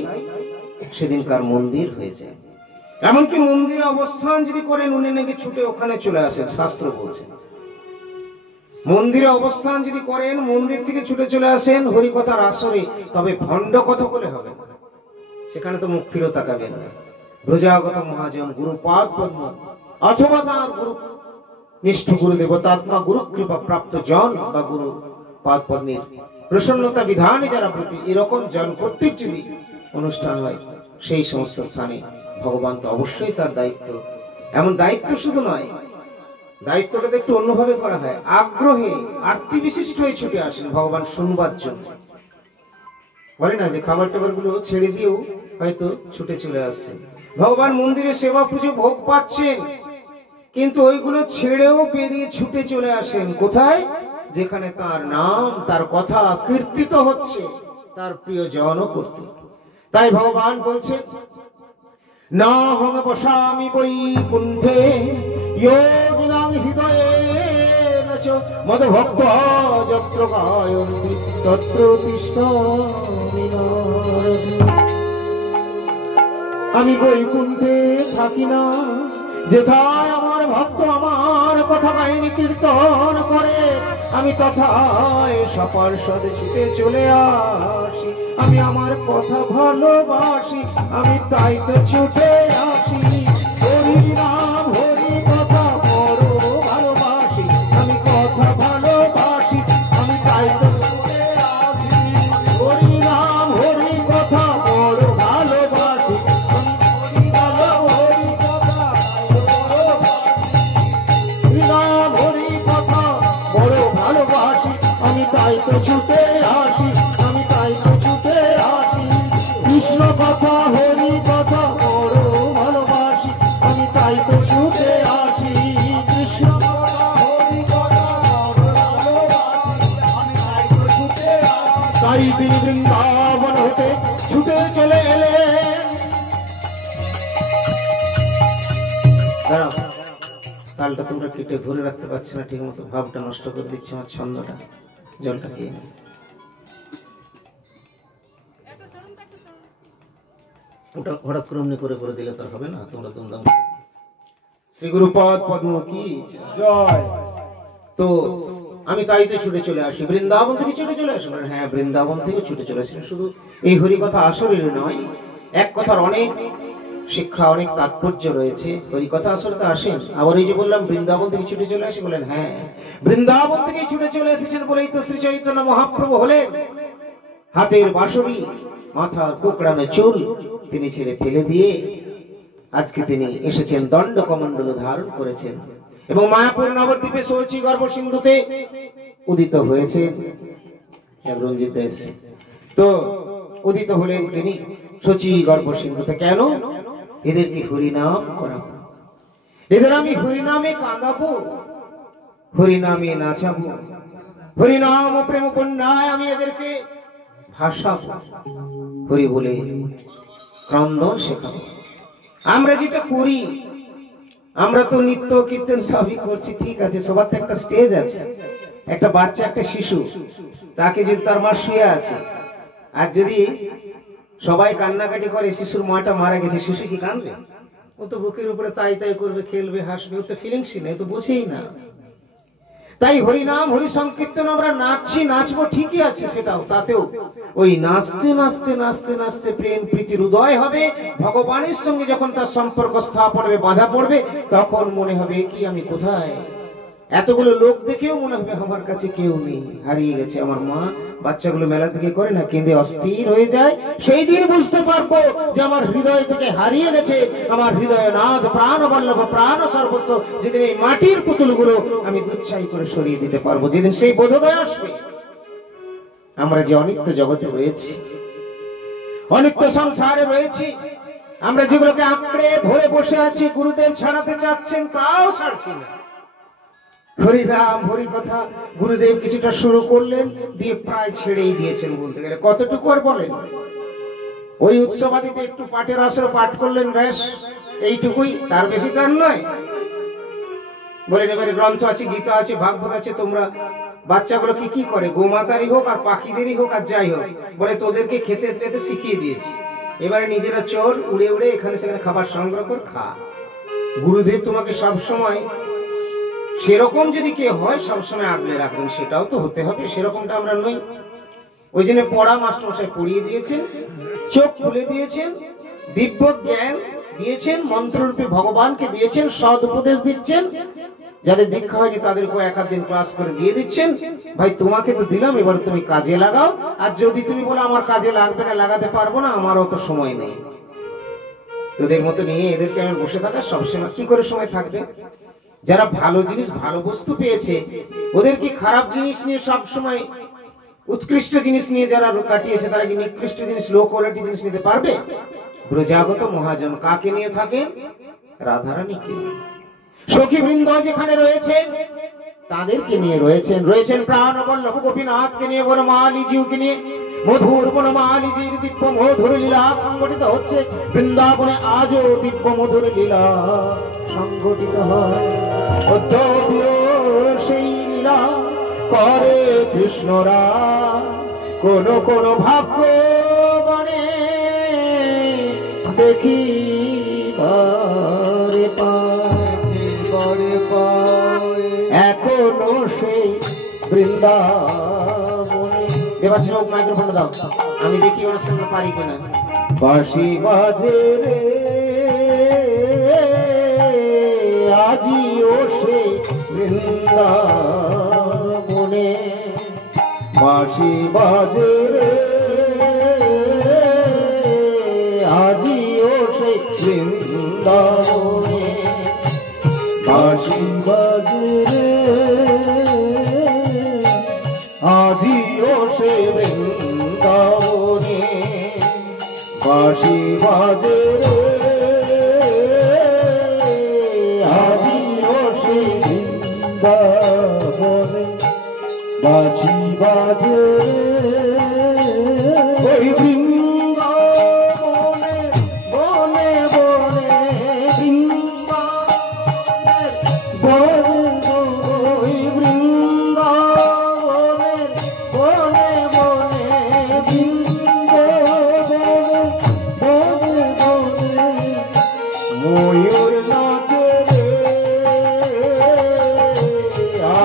সেদিনকার মন্দির হয়ে যায়। এমনকি মন্দিরে অবস্থান যদি করেন, উনি নাকি ছুটে ওখানে চলে আসেন, শাস্ত্র বলছে। মন্দিরে অবস্থান যদি করেন, মন্দির থেকে ছুটে চলে আসেন হরিকথার আসরে, তবে ভণ্ড কথা বলে হবে না, সেখানে তো মুখ ফিরে তাকাবেন না। ব্রজাগত মহাজন গুরুপাদ পদ্ম অথবা তার গুরু নিষ্ঠ গুরু দেবতাত্মা গুরু কৃপা প্রাপ্ত জন বা গুরু পাদ পদ্মের প্রসন্নতা বিধানে যারা প্রতি, এরকম জন কর্তৃক যদি অনুষ্ঠান হয়, সেই সমস্ত স্থানে ভগবান তো অবশ্যই তার দায়িত্ব, এমন দায়িত্ব শুধু নয়, দায়িত্বটা তো একটু অন্যভাবে করা হয়, আগ্রহে আর্তি বিশিষ্ট হয়ে ছুটে আসেন ভগবান শুনবার জন্য। বলে না যে খাবার টাবার গুলো ছেড়ে দিয়েও হয়তো ছুটে চলে আসছেন, ভগবান মন্দিরে সেবা পুজো ভোগ পাচ্ছেন, কিন্তু ওইগুলো ছেড়েও বেরিয়ে ছুটে চলে আসেন কোথায়? যেখানে তার নাম, তার কথা কীর্তিত হচ্ছে, তার প্রিয় জনও করতে। তাই ভগবান বলছেন, না হং বসামি বৈকুণ্ঠে যোগিনাং হৃদয়েন চ মদভক্তা যত্র গায়ন্তি তত্র তিষ্ঠামি নারদে। আমি বৈকুণ্ঠে থাকি না, যেথায় আমার ভক্ত আমার কথা কাহিনী কীর্তন করে, আমি তথায় সপার্ষদে ছুটে চলে আসি। আমি আমার কথা ভালোবাসি, আমি তাই তো ছুটে আসি। হরি নাম হরি কথা বড় ভালোবাসি, আমি কথা ভালোবাসি, আমি তাই তো ছুটে আসি। হরি নাম হরি কথা বড় ভালোবাসি, আমি হরি কথা হরি কথা বড় ভালোবাসি, আমি তাই তো ছুটে আসি, আমি তাই তো ছুটে আসি। কৃষ্ণ কথা হরি কথা বড় ভালোবাসি, আমি তাই তো ছুটে আসি। কৃষ্ণ কথা হরি কথা বড় ভালোবাসি, আমি তাই তো ছুটে আসি। তাই তিনি বৃন্দাবন হতে ছুটে চলে এলেন। তালটা তোমরা কেটে ধরে রাখতে পারছি না ঠিক মতো, ভাবটা নষ্ট করে দিচ্ছে আমার ছন্দটা। জলটা খেয়ে নি, ওটা হঠাৎ করে অমনি করে করে দিলে তো হবে না, তোমরা দুমদাম। শ্রী গুরুপদ পদ্ম কি জয়। তো আমি তাই তো ছুটে চলে আসি, বৃন্দাবন থেকে ছুটে চলে আসি। হ্যাঁ, বৃন্দাবন থেকে ছুটে চলে আসি। শুধু এই হরি কথা আসরের নয়, এক কথার অনেক শিক্ষা, অনেক তাৎপর্য রয়েছে। হরি কথা আসলে তো আসেন। আবার এই যে বললাম বৃন্দাবন থেকে ছুটে চলে আসি, বলেন হ্যাঁ বৃন্দাবন থেকে ছুটে চলে এসেছেন বলেই তো শ্রী চৈতন্য মহাপ্রভু হলেন হাতের বাঁশরি, মাথার কোকড়ানো চুল তিনি ছেড়ে ফেলে দিয়ে আজকে তিনি এসেছেন, দণ্ড কমণ্ডল ধারণ করেছেন এবং মায়াপুর নবদ্বীপে সৌচি গর্ভ সিন্ধুতে উদিত হয়েছে রঞ্জিত দেশ। তো উদিত হলেন তিনি সচি গর্ভ সিন্ধুতে। কেন? এদেরকে হরিনাম করাবো, এদের আমি হরিনামে কাঁদাবো, হরিনামে নাচাবো, হরিনাম ও প্রেম পুণ্যায় আমি এদেরকে ভাসাবো, হরি বলে ক্রন্দন শেখাবো। আমরা যেটা করি, আমরা তো নিত্য কীর্তন সবই করছি, ঠিক আছে, সবার তো একটা স্টেজ আছে। একটা বাচ্চা, একটা শিশু, তাকে যদি তার মা শুয়ে আছে, আর যদি সবাই কান্নাকাটি করে, শিশুর মাটা মারা গেছে, শিশু কি কাঁদবে? ও তো বুকের উপরে তাই তাই করবে, খেলবে, হাসবে, ও তো ফিলিংসই নেই, তো বোঝেই না। তাই হরিনাম হরি সংকীর্তন আমরা নাচছি, নাচবো, ঠিকই আছে, সেটাও, তাতেও ওই নাচতে নাচতে নাচতে নাচতে প্রেম প্রীতির উদয় হবে। ভগবানের সঙ্গে যখন তার সম্পর্ক স্থাপন হবে, বাধা পড়বে, তখন মনে হবে কি আমি কোথায়? এতগুলো লোক দেখেও মনে হবে আমার কাছে কেউ নেই, হারিয়ে গেছে আমার মা। বাচ্চাগুলো মেলা থেকে করে না, কেঁদে অস্থির হয়ে যায়। সেই দিন বুঝতে পারবো যে আমার হৃদয় থেকে হারিয়ে গেছে আমার হৃদয় নাথ, প্রাণ বল্লভ, প্রাণ সর্বস্ব। যেদিন এই মাটির পুতুলগুলো আমি দুচ্ছাই করে সরিয়ে দিতে পারবো, যেদিন সেই বোধোদয় আসবে আমরা যে অনিত্য জগতে রয়েছি, অনিত্য সংসারে রয়েছি, আমরা যেগুলোকে আঁকড়ে ধরে বসে আছি, গুরুদেব ছাড়াতে চাচ্ছেন, তাও ছাড়ছি না। হরি রাম হরি কথা গুরুদেব কিছুটা শুরু করলেন, দিয়ে প্রায় ছেড়েই দিয়েছেন বলতে গেলে। কতটুকু আর বলেন? ওই উৎসবাদিতে একটু পাঠের আসর পাঠ করলেন, ব্যাস এইটুকুই, তার বেশি তার নয়। বলেন এবারে গ্রন্থ আছে, গীতা আছে, ভাগবত আছে, তোমরা বাচ্চাগুলো কি কি করে, গোমাতারই হোক আর পাখিদেরই হোক আর যাই হোক, বলে তোদেরকে খেতে খেতে শিখিয়ে দিয়েছি, এবারে নিজেরা চোর উড়ে উড়ে এখানে সেখানে খাবার সংগ্রহ কর, খা। গুরুদেব তোমাকে সব সময় সেরকম যদি কে হয় সবসময় আগলে রাখবেন, সেটাও তো হতে হবে, সেরকমটা আমরা নই। ওই জন্য পড়া মাস্টারমশাই পড়িয়ে দিয়েছেন, চোখ খুলে দিয়েছেন, দিব্য জ্ঞান দিয়েছেন, মন্ত্ররূপে ভগবানকে দিয়েছেন, সৎ উপদেশ দিচ্ছেন। যাদের দীক্ষা হয়নি তাদেরকে এক আধ দিন ক্লাস করে দিয়ে দিচ্ছেন, ভাই তোমাকে তো দিলাম, এবার তুমি কাজে লাগাও। আর যদি তুমি বলো আমার কাজে লাগবে না, লাগাতে পারবো না, আমারও তো সময় নেই, তোদের মতো নিয়ে এদেরকে আমি বসে থাকা সবসময় কি করে সময় থাকবে? যারা ভালো জিনিস, ভালো বস্তু পেয়েছে, ওদের কি খারাপ জিনিস নিয়ে সব সময় উৎকৃষ্ট জিনিস নিয়ে যারা কাটিয়েছে তারা কি নিকৃষ্ট জিনিস, লো কোয়ালিটি জিনিস নিতে পারবে? ব্রজাগত মহাজন কাকে নিয়ে থাকে? রাধারানীকে। সখী বৃন্দ যেখানে রয়েছেন তাদেরকে নিয়ে রয়েছেন প্রাণ বল্লভ গোপীনাথকে নিয়ে, বনমালীজিকে নিয়ে। মধুর বনমালীজির দিব্য মধুর লীলা সংগঠিত হচ্ছে বৃন্দাবনে। আজও দিব্য মধুর লীলা সংগঠিত হয়। সেই লীলা করে কৃষ্ণরা কোন কোন ভাগ্য বনে দেখি এখনো সেই বৃন্দাবনে। দেবাশিস বাবু মাইক্রোফোনটা দাও, আমি দেখি ওনার সঙ্গে পারি কিনা। বাঁশি বাজে রে আজিও সেই বৃন্দাবনে, বাঁশি বাজে রে আজিও সেই বৃন্দাবনে, বাঁশি বাজে রে আজিও সেই বৃন্দাবনে, বাঁশি বাজে রে আজিও সেই বৃন্দাবনে, বাঁশি বাজে ওই বৃন্দাবনে বনে বনে, বৃন্দাবনে ওই বৃন্দাবনে বনে বনে, বৃন্দাবনে বনে বনে ময়ূর নাচে রে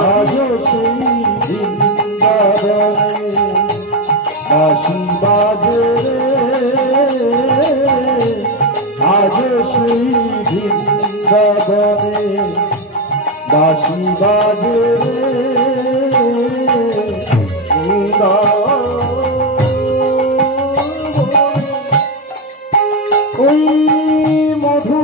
আজও সেই বৃন্দাবনে, বাঁশি বাজে রে আজও সেই বৃন্দাবনে, বাঁশি বাজে রে ওই মধু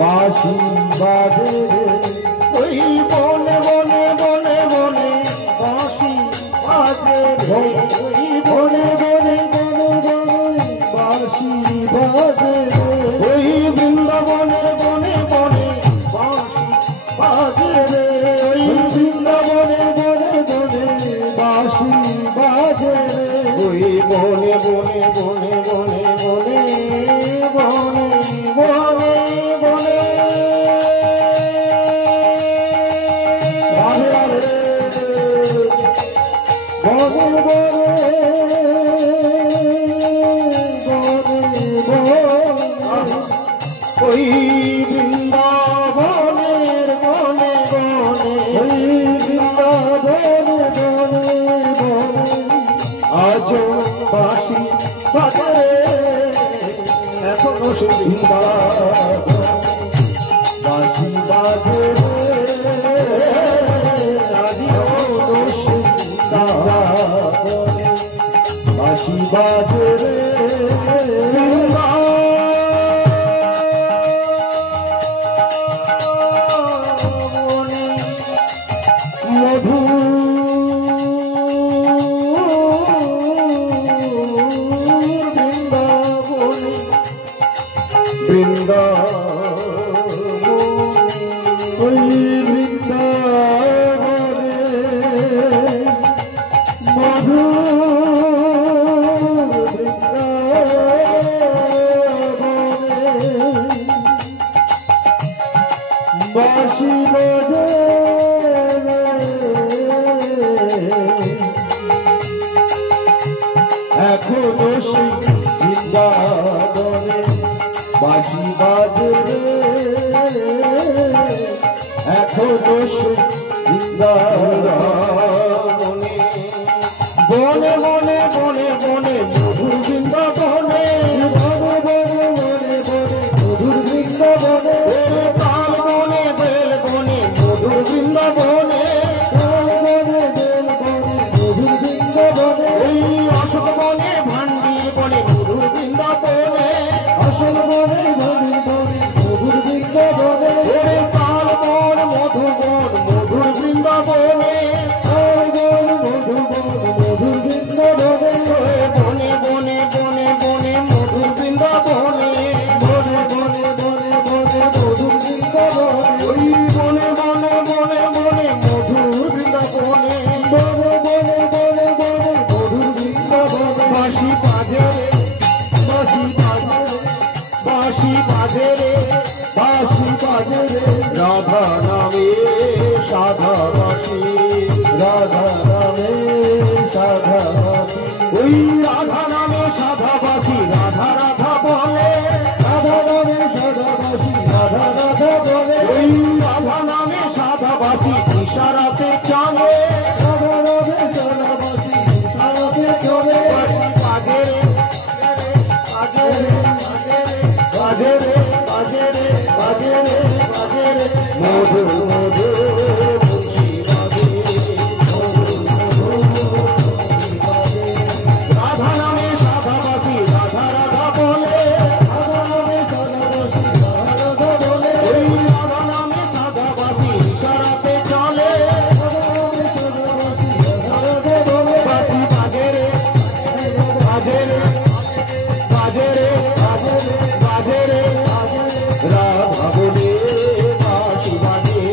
বাঁশি বাজে ওই বনে বনে বনে বনে, বাঁশি বাজে ওই বনে বনে বনে বনে, বাঁশি বাজে ওই বৃন্দাবনে বনে বনে, বাঁশি বাজে রে ওই বৃন্দাবনে বনে বনে, বাঁশি বাজে রে ওই বনে বনে বনে বনে বনে বনে বনে বনে। ওই বৃন্দাবনের বনে বনে, ওই বৃন্দাবনের বনে বনে আজও বাঁশি বাজে এখনো সে বৃন্দাবন, বাঁশি বাজে আজিও সে বৃন্দাবনে, বাঁশি বাজে মধু বৃন্দাবনে, বৃন্দাবনে ওই বৃন্দাবনে মধু বৃন্দাবনে, বাঁশি বাজে এখনো সেই বৃন্দাবনে, বাঁশি বাজে এখনো সেই বৃন্দাবনে, বনে বনে বনে বনে মধুর বৃন্দাবনে, বনে বনে বনে রাধা নামে সাধাবাসী, রাধা নামে সাধাবাসী, ওই রাধা নামে সাধাবাসী, রাধা রাধা বলে, রাধা নামে সাধাবাসী, রাধা রাধা বলে, ওই রাধা নামে সাধাবাসী ইশারাতে চলে, রাধা নামে সাধাবাসী ইশারাতে চলে, বাজে বাজে বাজে বাজে বাজে বাজে মধু মধু রাধা নামে সাধাবাসী, রাধা রাধা বলে, রাধা নামে সাধাবাসী, রাধা রাধা বলে, ওই রাধা নামে সাধাবাসী ইশারাতে চলে, রাধা নামে সাধাবাসী, রাধা রাধা বলে, বাসি বাজে রে বাজে রে বাজে রে বাজে রে রাধা বলে বাঁশি বাজে,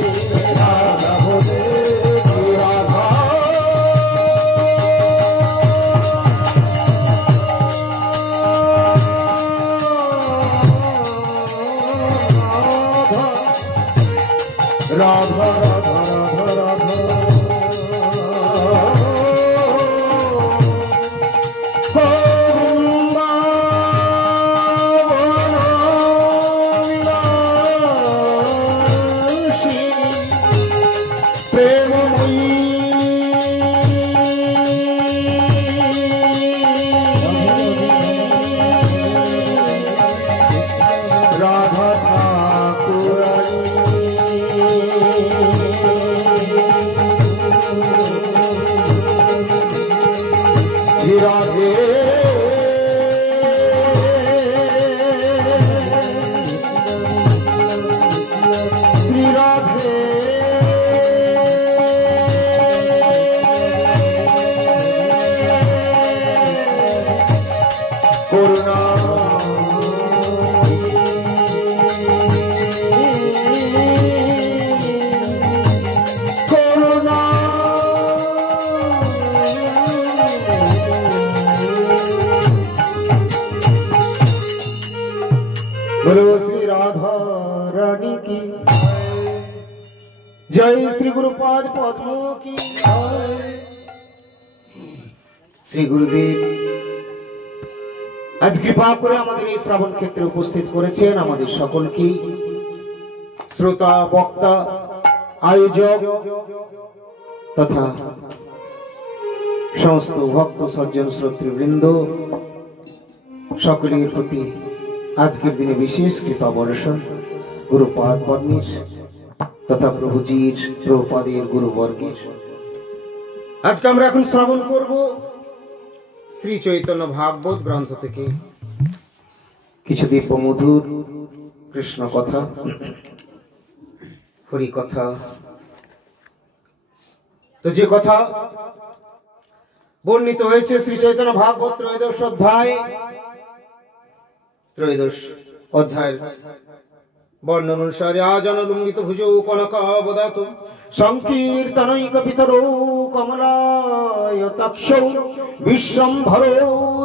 রাধা বলে রাধা রাধা রাধা রাধা রাধা ঠাকুরানী রাধে শ্রী রাধে করুণা করুণা बोलो श्री राधा रानी की जय, श्री गुरुपाद पद्मों की श्री गुरुदेव आज कृपा করে আমাদের এই শ্রাবণ ক্ষেত্রে উপস্থিত করেছেন আমাদের সকলকে, শ্রোতা বক্তা আয়োজক তথা সমস্ত ভক্ত সজ্জন শ্রোতৃবৃন্দ সকলের প্রতি আজকের দিনে বিশেষ কৃপা বর্ষণ গুরুপাদ পদ্মের তথা প্রভুজির প্রভুপাদের গুরুবর্গের। আজকে আমরা এখন শ্রবণ করব শ্রী চৈতন্য ভাগবত গ্রন্থ থেকে কিছু দিব্য মধুর কৃষ্ণ কথা, হরি কথা। তো যে কথা বর্ণিত হয়েছে শ্রী চৈতন্য ভাগবত ত্রয়োদশ অধ্যায়ের বর্ণন অনুসারে আজনলুম্বিত ভুজৌ কনকাবদাত সংকীর্তনৈক পিতরৌ কমলায়তাক্ষৌ বিশ্বম্ভরো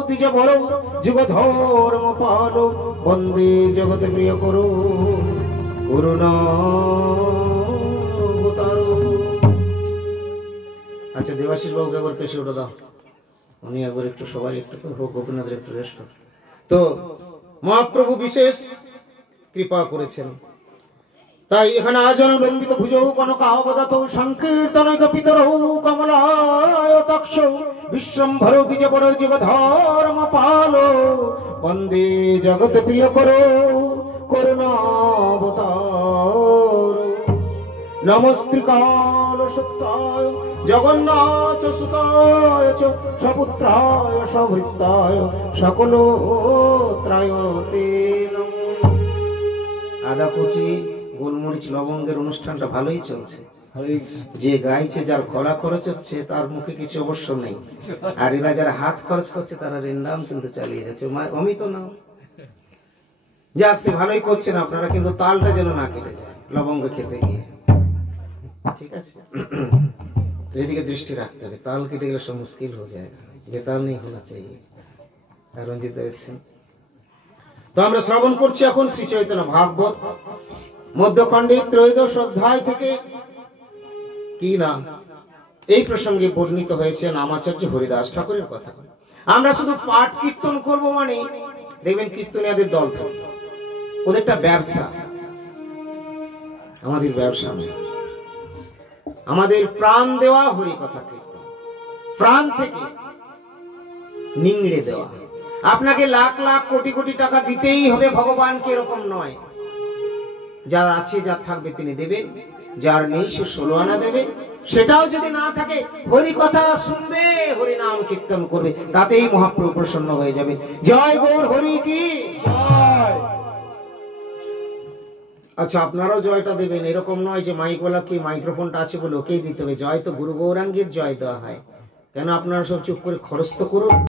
দ্বিজবরৌ যুগধর্মপালো বন্দে জগৎ প্রিয় করো করুণাবতারো। আচ্ছা, দেবাশিস বাবুকে একবার পেশে ওটা দাও, উনি একবার একটু সবাই একটু গোপীনাথের একটু রেস্ট। তো মহাপ্রভু বিশেষ কৃপা করেছেন, তাই এখানে আজনলম্বিত ভুজৌ কনকাবদাত সংকীর্তনৈক পিতরৌ কমলায়তাক্ষৌ বিশ্বম্ভরো দ্বিজবরৌ যুগধর্মপালো বন্দে জগৎ প্রিয় করো করুণাবতারো। নমস্ত্রিকাল সত্যায় জগন্নাথ সুতায় চ সপুত্রায় সভৃত্তায় সকলোত্রায় তে নমঃ। আদা কুচি গোলমরিচ লবঙ্গের অনুষ্ঠানটা ভালোই চলছে। যে গাইছে যার গলা খরচ হচ্ছে তার মুখে কিছু অবশ্য নেই, আর এরা যারা হাত খরচ করছে তারা রেন্ডাম কিন্তু চালিয়ে যাচ্ছে। অমিত নাও যাক, সে ভালোই করছেন আপনারা, কিন্তু তালটা যেন না কেটে যায় লবঙ্গ খেতে গিয়ে, ঠিক আছে? তো এদিকে দৃষ্টি রাখতে হবে, তাল কেটে গেলে সব মুশকিল হয়ে যায়, বেতাল নেই হোনা চাই। রঞ্জিত এসছেন, তো আমরা শ্রবণ করছি এখন শ্রী চৈতন্য ভাগবত মধ্যখণ্ডে ত্রয়োদশ অধ্যায় থেকে কি না এই প্রসঙ্গে বর্ণিত হয়েছে নামাচার্য হরিদাস ঠাকুরের কথা। আমরা শুধু পাঠ কীর্তন করব মানে দেখবেন কীর্তনীয়াদের দল থাকে, ওদেরটা ব্যবসা, আমাদের ব্যবসা নেই। আমাদের প্রাণ দেওয়া হরি কথা কীর্তন, প্রাণ থেকে নিংড়ে দেওয়া। আপনাকে লাখ লাখ কোটি কোটি টাকা দিতেই হবে ভগবানকে, এরকম নয়। যার আছে যার থাকবে তিনি দেবেন, যার নেই সে 16 আনা দেবে। সেটাও যদি না থাকে হরি কথা শুনবে, হরি নাম কীর্তন করবে, তাতেই মহাপ্রভু প্রসন্ন হয়ে যাবে। জয় গৌর হরি কি জয়। আচ্ছা, আপনারাও জয়টা দেবেন, এরকম নয় যে মাইকওয়ালা কি মাইক্রোফোনটা আছে বলে ওকেই দিতে হবে। জয় তো গুরু গৌরাঙ্গের জয় দেওয়া হয়, কেন আপনারা সব চুপ করে খরচ তো করুন।